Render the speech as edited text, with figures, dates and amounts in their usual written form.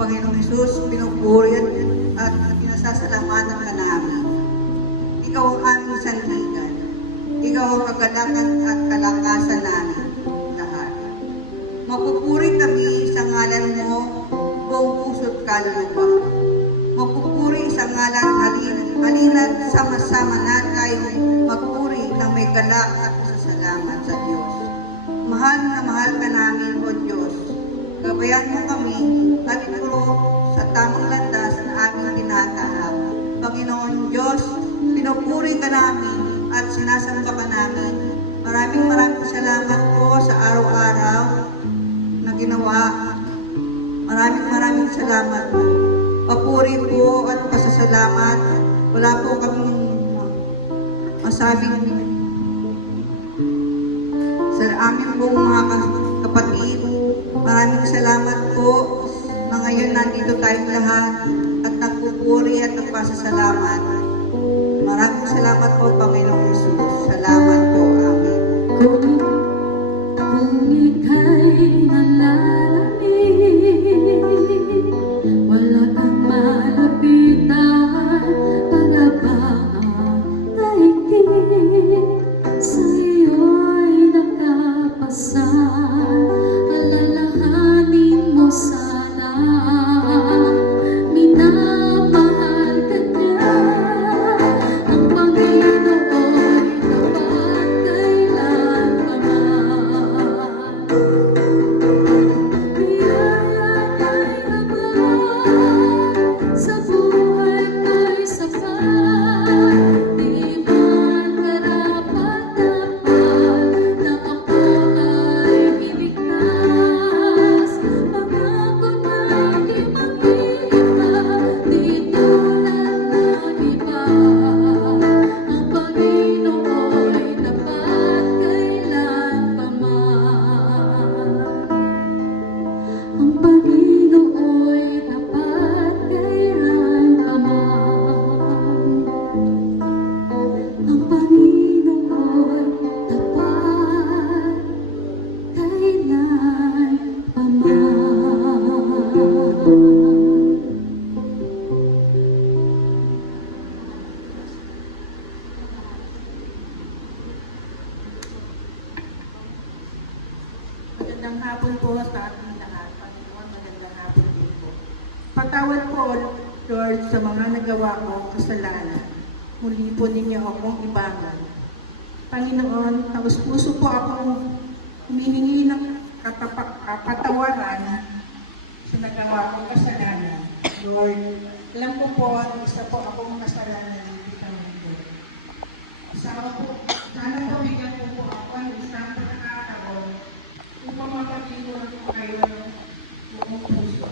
Panginoong Hesus, pinupuri at pinasasalamatan ka namin. Ikaw ang aming sandigan. Ikaw ang kagalakan at kalakasan namin lahat. Mapupuri kami sa ngalan mo, buong puso't kaluluwa. Mapupuri sa ngalan halina't sama-sama na tayong magpuri ng may galak at pasasalamat sa Diyos. Mahal na mahal ka namin, O Diyos. Gabayan mo kami at ituro sa tamang landas na aming tinatahak. Panginoon Diyos, pinupuri ka namin at sinasamba ka namin. Maraming salamat po sa araw-araw na ginawa. Maraming salamat po. Papuri po at pasasalamat. Wala po kaming masabing sa amin pong mga kapatid. Maraming salamat po na ngayon nandito tayong lahat at nagpupuri at nagpasasalamat. Maraming salamat po, Panginoong Hesus. Salamat po. Amen. Kung ika'y nalalamig, wala kang malapitan para bang daigdig sa iyo'y nakapasan. Alalahanin mo sana, minamahal ka niya. Ang Panginoon kapag kailanman. Biyaya kay Ama, sa buhay ko'y sapat. Di man karapat-dapat na ako ay iligtas. Pangako na di mag-iiba, di tulad ng iba. Ang Panginoon'y tapat kailanpaman. Ang Panginoon'y tapat kailanpaman. Ang Panginoon tapat kailanpaman. Magandang hapon po sa ating lahat. Panginoon, magandang hapon din po. Patawad po, Lord, sa mga nagawa kong kasalanan. Muli po ninyo akong ibangan. Panginoon, taus-puso po akong humihingi ng kapatawaran sa nagawa kong kasalanan. Lord, alam ko po, isa po akong kasalanan hindi ka mundo. Sana po bigyan po ako ng isang pagkakataon upang mapagdiwan ko kayo ng buong puso.